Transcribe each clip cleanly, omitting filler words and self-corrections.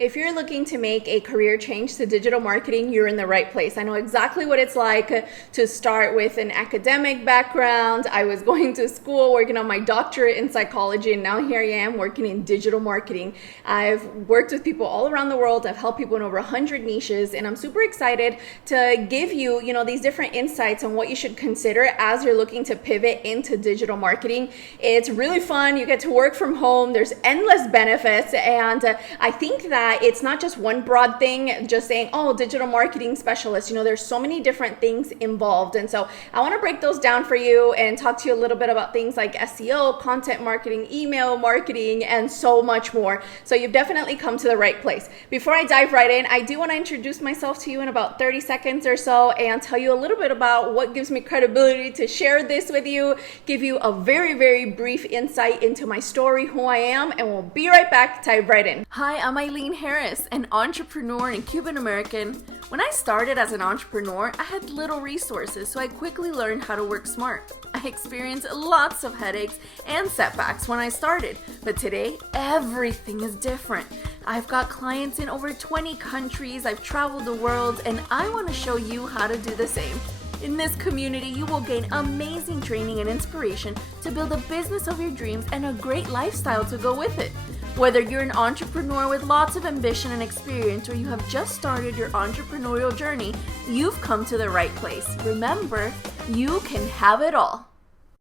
If you're looking to make a career change to digital marketing, you're in the right place. I know exactly what it's like to start with an academic background. I was going to school working on my doctorate in psychology, and now here I am working in digital marketing. I've worked with people all around the world. I've helped people in over 100 niches, and I'm super excited to give you, these different insights on what you should consider as you're looking to pivot into digital marketing. It's really fun. You get to work from home. There's endless benefits, and I think that it's not just one broad thing, just saying, oh, digital marketing specialist. There's so many different things involved. And so I want to break those down for you and talk to you a little bit about things like SEO, content marketing, email marketing, and so much more. So you've definitely come to the right place. Before I dive right in, I do want to introduce myself to you in about 30 seconds or so and tell you a little bit about what gives me credibility to share this with you, give you a very, very brief insight into my story, who I am, and we'll be right back. Dive right in. Hi, I'm Ilean Harris, an entrepreneur and Cuban American. When I started as an entrepreneur, I had little resources, so I quickly learned how to work smart. I experienced lots of headaches and setbacks when I started, but today everything is different. I've got clients in over 20 countries, I've traveled the world, and I want to show you how to do the same. In this community, you will gain amazing training and inspiration to build a business of your dreams and a great lifestyle to go with it. Whether you're an entrepreneur with lots of ambition and experience or you have just started your entrepreneurial journey, you've come to the right place. Remember, you can have it all.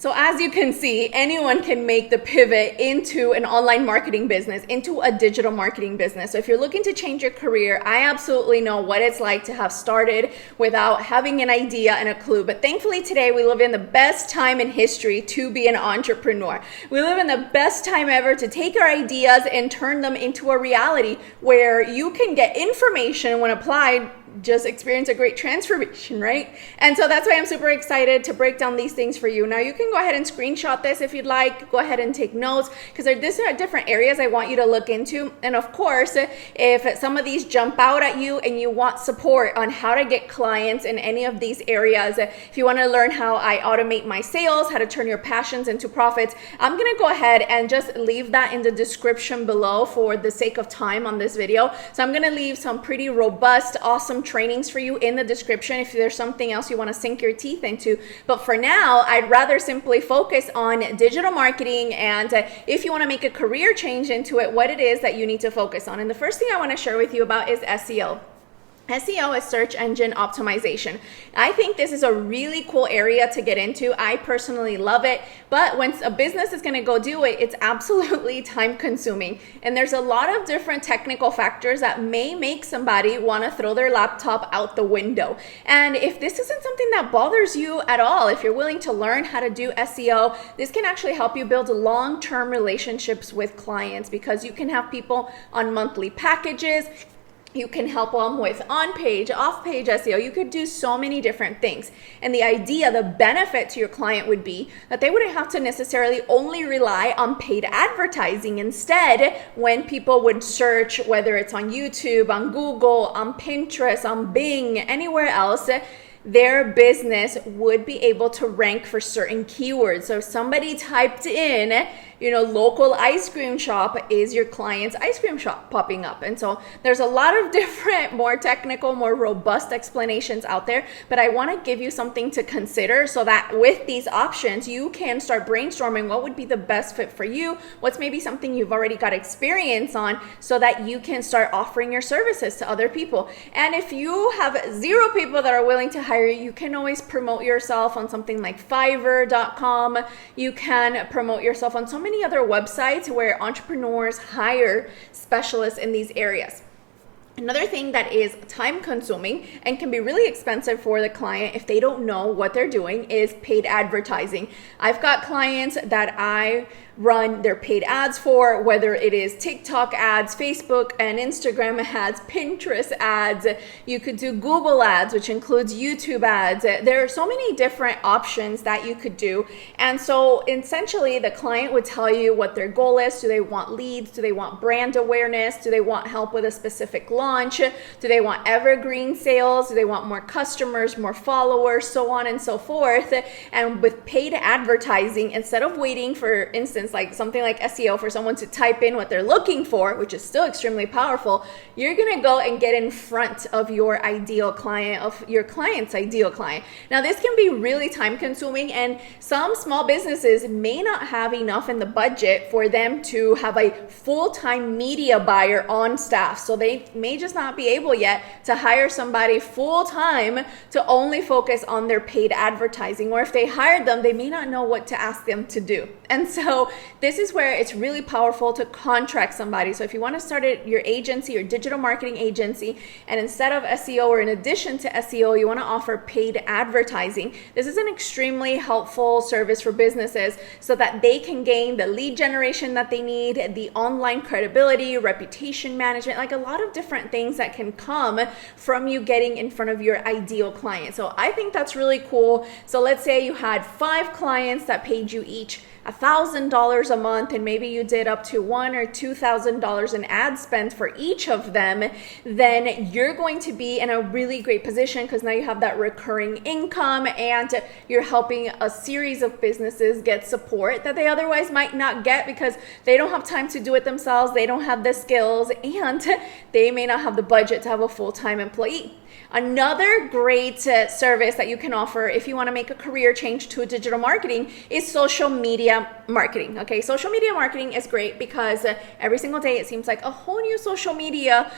So as you can see, anyone can make the pivot into an online marketing business, into a digital marketing business. So if you're looking to change your career, I absolutely know what it's like to have started without having an idea and a clue. But thankfully today we live in the best time in history to be an entrepreneur. We live in the best time ever to take our ideas and turn them into a reality where you can get information when applied, just experience a great transformation, right? And so that's why I'm super excited to break down these things for you. Now you can go ahead and screenshot this if you'd like. Go ahead and take notes because these are different areas I want you to look into. And of course, if some of these jump out at you and you want support on how to get clients in any of these areas, if you want to learn how I automate my sales, how to turn your passions into profits, I'm going to go ahead and just leave that in the description below for the sake of time on this video. So I'm going to leave some pretty robust, awesome trainings for you in the description if there's something else you want to sink your teeth into. But for now, I'd rather simply focus on digital marketing and if you want to make a career change into it, what it is that you need to focus on. And the first thing I want to share with you about is SEO. SEO is search engine optimization. I think this is a really cool area to get into. I personally love it, but when a business is going to go do it, it's absolutely time consuming. And there's a lot of different technical factors that may make somebody want to throw their laptop out the window. And if this isn't something that bothers you at all, if you're willing to learn how to do SEO, this can actually help you build long-term relationships with clients because you can have people on monthly packages. You can help them with on-page, off-page SEO. You could do so many different things. And the idea, the benefit to your client would be that they wouldn't have to necessarily only rely on paid advertising. Instead, when people would search, whether it's on YouTube, on Google, on Pinterest, on Bing, anywhere else, their business would be able to rank for certain keywords. So if somebody typed in, local ice cream shop, is your client's ice cream shop popping up? And so there's a lot of different, more technical, more robust explanations out there, but I want to give you something to consider so that with these options, you can start brainstorming what would be the best fit for you, what's maybe something you've already got experience on so that you can start offering your services to other people. And if you have 0 people that are willing to hire you, you can always promote yourself on something like Fiverr.com. You can promote yourself on so many other websites where entrepreneurs hire specialists in these areas. Another thing that is time consuming and can be really expensive for the client if they don't know what they're doing is paid advertising. I've got clients that I run their paid ads for, whether it is TikTok ads, Facebook and Instagram ads, Pinterest ads. You could do Google ads, which includes YouTube ads. There are so many different options that you could do. And so essentially the client would tell you what their goal is. Do they want leads? Do they want brand awareness? Do they want help with a specific launch? Do they want evergreen sales? Do they want more customers, more followers, so on and so forth? And with paid advertising, instead of waiting, for instance, instance, like something like SEO for someone to type in what they're looking for, which is still extremely powerful, you're going to go and get in front of your ideal client, of your client's ideal client. Now, this can be really time consuming, and some small businesses may not have enough in the budget for them to have a full-time media buyer on staff. So they may just not be able yet to hire somebody full-time to only focus on their paid advertising. Or if they hired them, they may not know what to ask them to do. And so this is where it's really powerful to contract somebody. So if you want to start your agency or digital marketing agency, and instead of SEO or in addition to SEO, you want to offer paid advertising, this is an extremely helpful service for businesses so that they can gain the lead generation that they need, the online credibility, reputation management, like a lot of different things that can come from you getting in front of your ideal client. So I think that's really cool. So let's say you had 5 clients that paid you each $1,000 a month, and maybe you did up to $1,000 or $2,000 in ad spend for each of them, then you're going to be in a really great position because now you have that recurring income and you're helping a series of businesses get support that they otherwise might not get because they don't have time to do it themselves, they don't have the skills, and they may not have the budget to have a full-time employee. Another great service that you can offer if you want to make a career change to digital marketing is social media marketing. Okay, social media marketing is great because every single day it seems like a whole new social media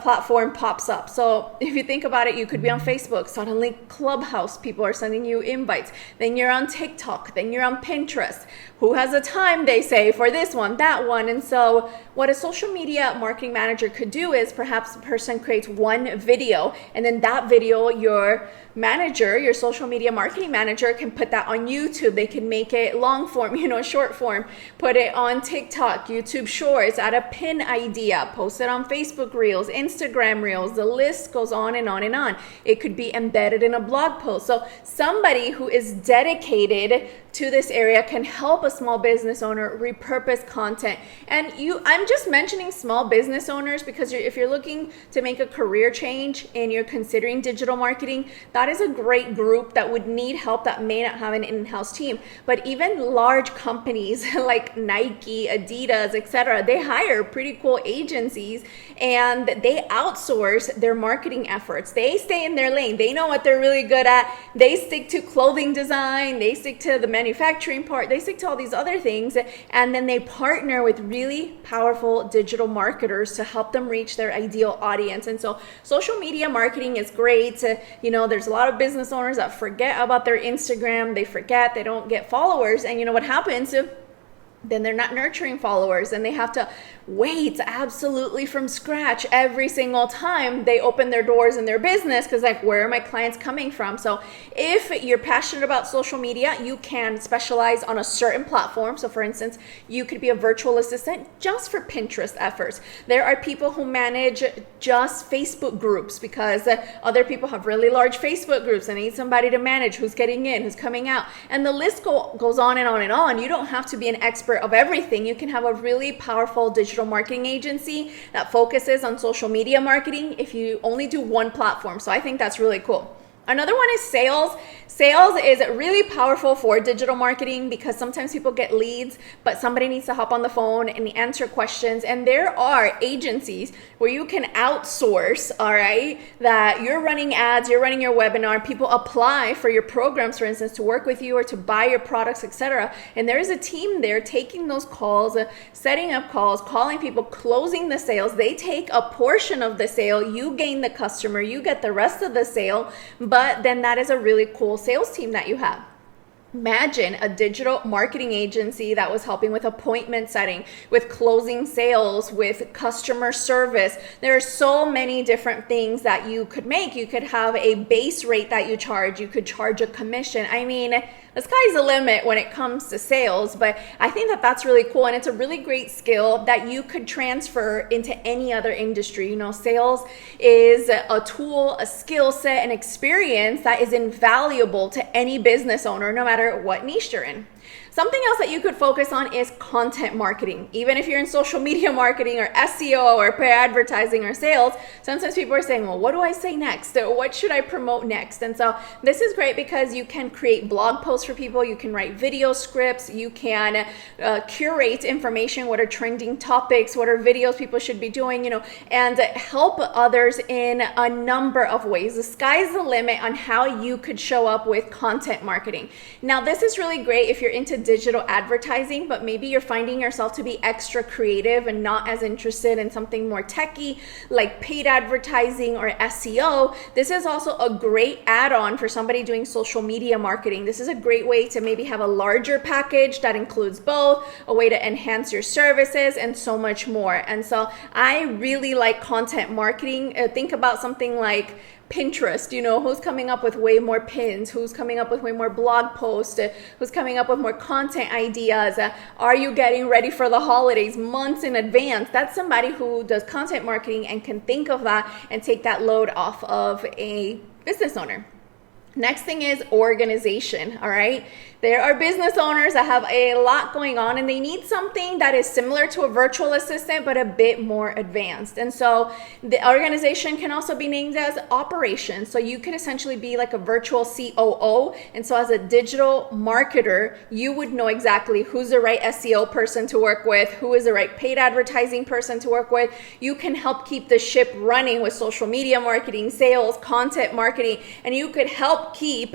platform pops up. So if you think about it, you could be on Facebook, suddenly Clubhouse, people are sending you invites. Then you're on TikTok, then you're on Pinterest. Who has the time, they say, for this one, that one? And so what a social media marketing manager could do is perhaps the person creates one video, and then that video, your manager, your social media marketing manager, can put that on YouTube. They can make it long form, short form, put it on TikTok, YouTube Shorts, add a pin idea, post it on Facebook Reels, Instagram Reels. The list goes on and on and on. It could be embedded in a blog post. So somebody who is dedicated to this area can help a small business owner repurpose content. And I'm just mentioning small business owners because if you're looking to make a career change and you're considering digital marketing, that is a great group that would need help that may not have an in-house team. But even large companies like Nike, Adidas, etc., they hire pretty cool agencies and they outsource their marketing efforts. They stay in their lane. They know what they're really good at. They stick to clothing design. They stick to the manufacturing part. They stick to all these other things. And then they partner with really powerful digital marketers to help them reach their ideal audience. And so social media marketing is great. There's a lot of business owners that forget about their Instagram. They forget, they don't get followers. And you know what happens? Then they're not nurturing followers and they have to wait absolutely from scratch every single time they open their doors in their business because where are my clients coming from? So if you're passionate about social media, you can specialize on a certain platform. So for instance, you could be a virtual assistant just for Pinterest efforts. There are people who manage just Facebook groups because other people have really large Facebook groups and need somebody to manage who's getting in, who's coming out. And the list goes on and on and on. You don't have to be an expert of everything. You can have a really powerful digital marketing agency that focuses on social media marketing if you only do one platform. So I think that's really cool. Another one is sales. Sales is really powerful for digital marketing because sometimes people get leads, but somebody needs to hop on the phone and answer questions. And there are agencies where you can outsource, all right, that you're running ads, you're running your webinar, people apply for your programs, for instance, to work with you or to buy your products, etc. And there is a team there taking those calls, setting up calls, calling people, closing the sales. They take a portion of the sale, you gain the customer, you get the rest of the sale, but then that is a really cool sales team that you have. Imagine a digital marketing agency that was helping with appointment setting, with closing sales, with customer service. There are so many different things that you could make. You could have a base rate that you charge. You could charge a commission. I mean, the sky's the limit when it comes to sales, but I think that that's really cool. And it's a really great skill that you could transfer into any other industry. Sales is a tool, a skill set, an experience that is invaluable to any business owner, no matter what niche you're in. Something else that you could focus on is content marketing. Even if you're in social media marketing or SEO or paid advertising or sales, sometimes people are saying, well, what do I say next? Or what should I promote next? And so this is great because you can create blog posts for people, you can write video scripts, you can curate information, what are trending topics, what are videos people should be doing, and help others in a number of ways. The sky's the limit on how you could show up with content marketing. Now, this is really great if you're into digital advertising, but maybe you're finding yourself to be extra creative and not as interested in something more techy like paid advertising or SEO. This is also a great add-on for somebody doing social media marketing. This is a great way to maybe have a larger package that includes both, a way to enhance your services, and so much more. And so I really like content marketing. Think about something like Pinterest, who's coming up with way more pins, who's coming up with way more blog posts, who's coming up with more content ideas. Are you getting ready for the holidays months in advance? That's somebody who does content marketing and can think of that and take that load off of a business owner. Next thing is organization, all right? There are business owners that have a lot going on and they need something that is similar to a virtual assistant but a bit more advanced. And so the organization can also be named as operations. So you could essentially be like a virtual COO. And so as a digital marketer, you would know exactly who's the right SEO person to work with, who is the right paid advertising person to work with. You can help keep the ship running with social media marketing, sales, content marketing, and you could help keep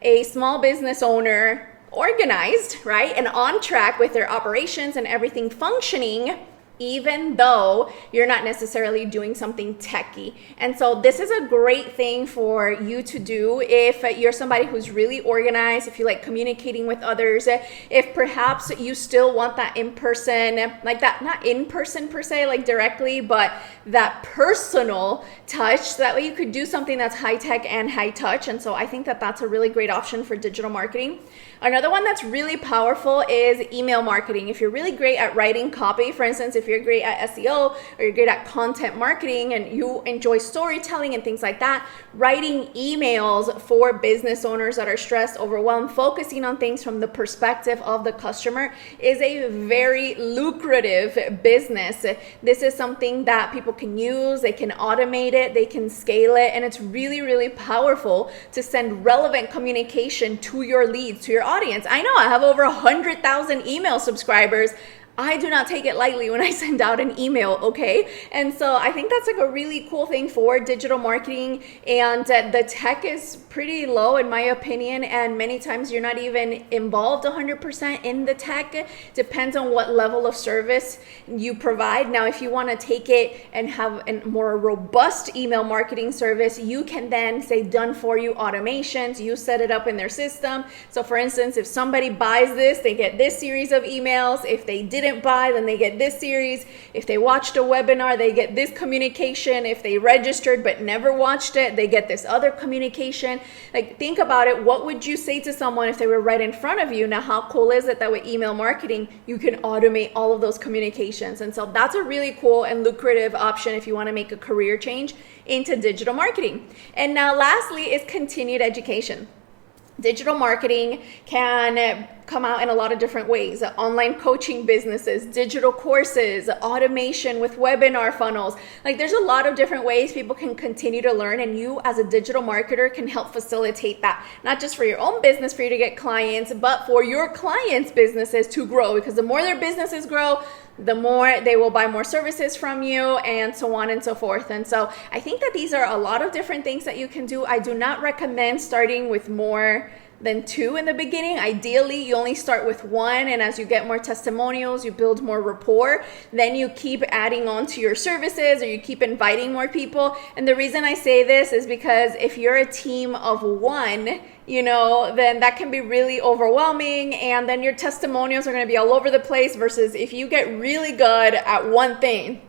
a small business owner organized, right? And on track with their operations and everything functioning, even though you're not necessarily doing something techy. And so this is a great thing for you to do if you're somebody who's really organized, if you like communicating with others, if perhaps you still want that in-person, like that, not in-person per se, like directly, but that personal touch. So that way you could do something that's high-tech and high-touch. And so I think that that's a really great option for digital marketing. Another one that's really powerful is email marketing. If you're really great at writing copy, for instance, if you're great at SEO or you're great at content marketing and you enjoy storytelling and things like that, writing emails for business owners that are stressed, overwhelmed, focusing on things from the perspective of the customer is a very lucrative business. This is something that people can use, they can automate it, they can scale it, and it's really, really powerful to send relevant communication to your leads, to your audience. I know I have over 100,000 email subscribers. I do not take it lightly when I send out an email, okay? And so I think that's like a really cool thing for digital marketing, and the tech is pretty low in my opinion, and many times you're not even involved 100% in the tech. Depends on what level of service you provide. Now, if you want to take it and have a more robust email marketing service, you can then say done for you automations. You set it up in their system. So for instance, if somebody buys this, they get this series of emails. If they didn't buy, then they get this series. If they watched a webinar, they get this communication. If they registered but never watched it, they get this other communication. Like, think about it. What would you say to someone if they were right in front of you? Now, how cool is it that with email marketing, you can automate all of those communications? And so that's a really cool and lucrative option if you want to make a career change into digital marketing. And now lastly is continued education. Digital marketing can come out in a lot of different ways. Online coaching businesses, digital courses, automation with webinar funnels. Like, there's a lot of different ways people can continue to learn, and you as a digital marketer can help facilitate that. Not just for your own business for you to get clients, but for your clients' businesses to grow, because the more their businesses grow, the more they will buy more services from you, and so on and so forth. And so I think that these are a lot of different things that you can do. I do not recommend starting with more than 2 in the beginning. Ideally, you only start with 1, and as you get more testimonials, you build more rapport, then you keep adding on to your services, or you keep inviting more people. And the reason I say this is because if you're a team of 1, then that can be really overwhelming, and then your testimonials are going to be all over the place, versus if you get really good at one thing,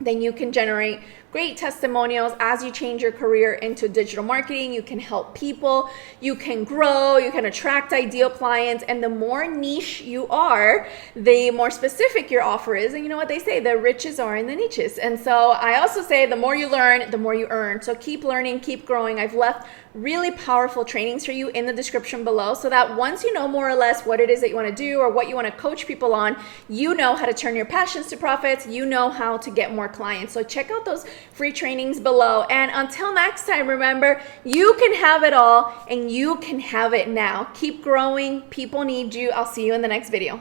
then you can generate great testimonials as you change your career into digital marketing. You can help people, you can grow, you can attract ideal clients, and the more niche you are, the more specific your offer is. And you know what they say, the riches are in the niches. And so I also say the more you learn, the more you earn. So keep learning, keep growing. I've left really powerful trainings for you in the description below, so that once you know more or less what it is that you want to do or what you want to coach people on, you know how to turn your passions to profits, you know how to get more clients. So check out those free trainings below. And until next time, remember, you can have it all and you can have it now. Keep growing. People need you. I'll see you in the next video.